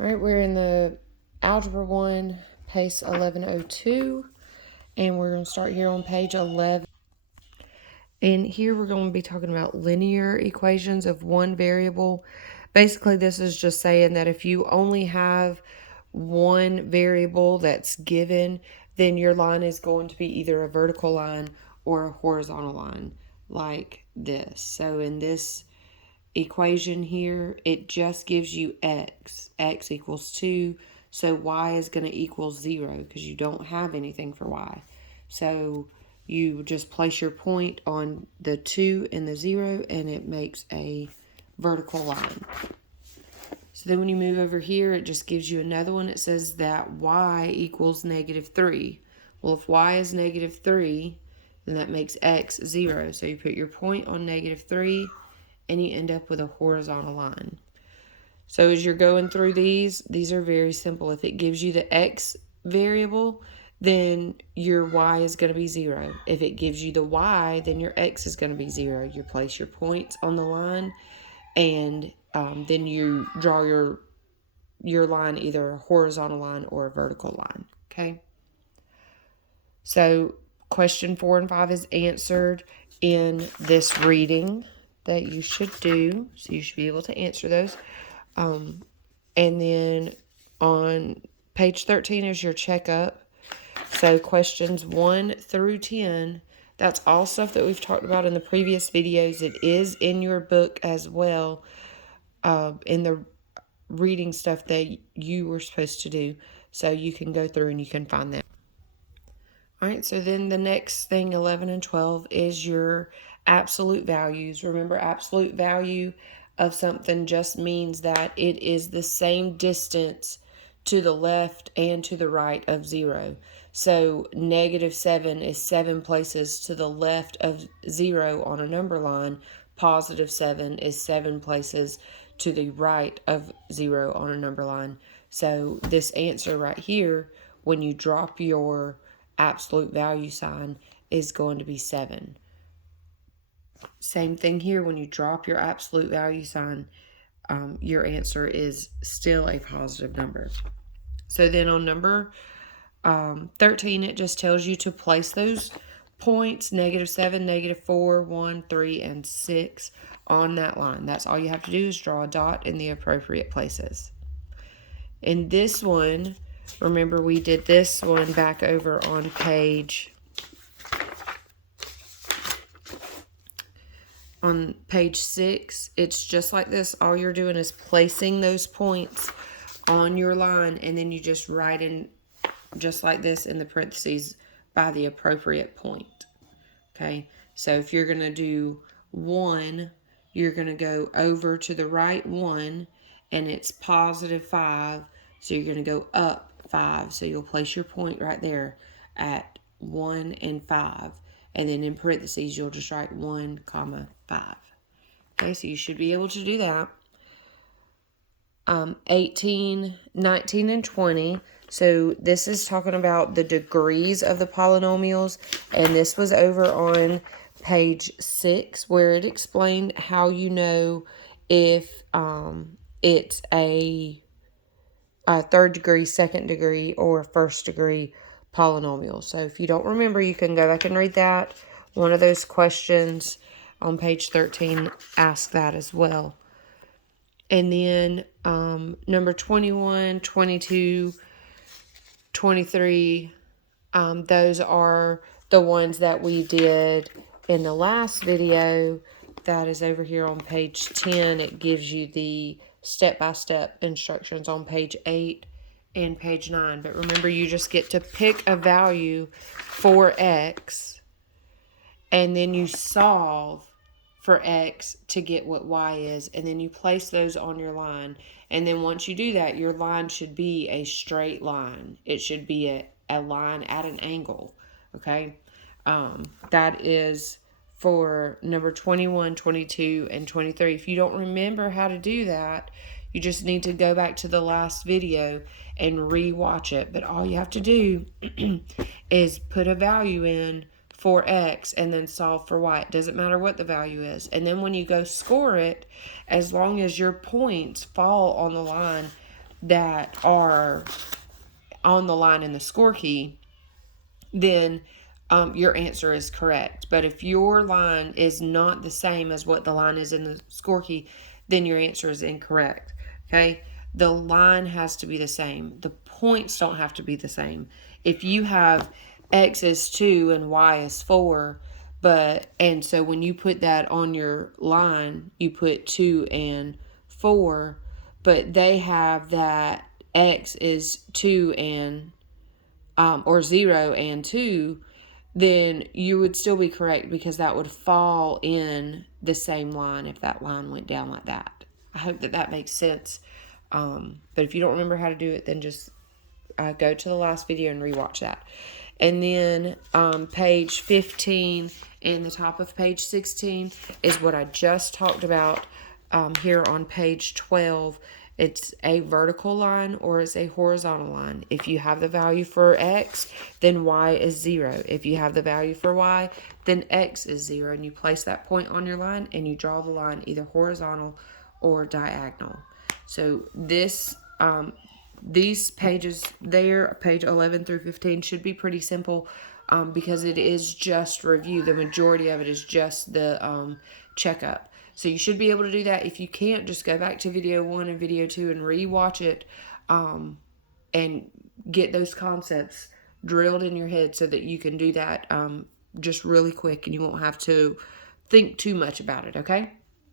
All right, we're in the Algebra 1, pace 1102, and we're going to start here on page 11. And here we're going to be talking about linear equations of one variable. Basically, this is just saying that if you only have one variable that's given, then your line is going to be either a vertical line or a horizontal line like this. So in this equation here, it just gives you x. X equals 2, so y is going to equal 0 because you don't have anything for y. So you just place your point on the 2 and the 0, and it makes a vertical line. So then when you move over here, it just gives you another one. It says that y equals -3. Well, if y is -3, then that makes x 0. So you put your point on -3, and you end up with a horizontal line. So as you're going through these are very simple. If it gives you the x variable, then your y is going to be 0. If it gives you the y, then your x is going to be 0. You place your points on the line, and then you draw your line, either a horizontal line or a vertical line. Okay. So question 4 and 5 is answered in this reading that you should do. So you should be able to answer those. And then on page 13 is your checkup. So questions 1 through 10, that's all stuff that we've talked about in the previous videos. It is in your book as well, in the reading stuff that you were supposed to do. So you can go through and you can find that. All right, so then the next thing, 11 and 12, is your absolute values. Remember, absolute value of something just means that it is the same distance to the left and to the right of 0. So -7 is 7 places to the left of 0 on a number line. +7 is 7 places to the right of 0 on a number line. So this answer right here, when you drop your absolute value sign, is going to be 7. Same thing here, when you drop your absolute value sign, your answer is still a positive number. So then on number 13, it just tells you to place those points, -7, -4, 1, 3, and 6 on that line. That's all you have to do, is draw a dot in the appropriate places. In this one, remember we did this one back over on page 6. It's just like this. All you're doing is placing those points on your line, and then you just write in just like this in the parentheses by the appropriate point. Okay, so if you're going to do 1, you're going to go over to the right 1, and it's +5, so you're going to go up 5. So you'll place your point right there at 1 and 5, and then in parentheses you'll just write 1, 5. Okay, so you should be able to do that. 18, 19, and 20. So this is talking about the degrees of the polynomials, and this was over on page 6, where it explained how you know if it's a third degree, second degree, or first degree polynomial. So if you don't remember, you can go back and read that. One of those questions on page 13 asks that as well. And then number 21, 22, 23, those are the ones that we did in the last video. That is over here on page 10. It gives you the step-by-step instructions on page 8 and page 9. But remember, you just get to pick a value for x, and then you solve for x to get what y is, and then you place those on your line. And then once you do that, your line should be a straight line. It should be a line at an angle. Okay, that is for number 21, 22, and 23. If you don't remember how to do that, you just need to go back to the last video and re-watch it. But all you have to do is put a value in for x and then solve for y. It doesn't matter what the value is. And then when you go score it, as long as your points fall on the line that are on the line in the score key, then your answer is correct. But if your line is not the same as what the line is in the score key, then your answer is incorrect. Okay? The line has to be the same. The points don't have to be the same. If you have X is 2 and Y is 4, and so when you put that on your line, you put 2 and 4, but they have that X is 2 and or 0 and 2, then you would still be correct because that would fall in the same line if that line went down like that. I hope that makes sense. But if you don't remember how to do it, then just go to the last video and rewatch that. And then page 15 and the top of page 16 is what I just talked about here on page 12. It's a vertical line or it's a horizontal line. If you have the value for X, then Y is 0. If you have the value for Y, then X is 0. And you place that point on your line and you draw the line either horizontal or diagonal. So these pages there, page 11 through 15, should be pretty simple because it is just review. The majority of it is just the checkup. So you should be able to do that. If you can't, just go back to video 1 and video 2 and rewatch it and get those concepts drilled in your head so that you can do that just really quick and you won't have to think too much about it, okay?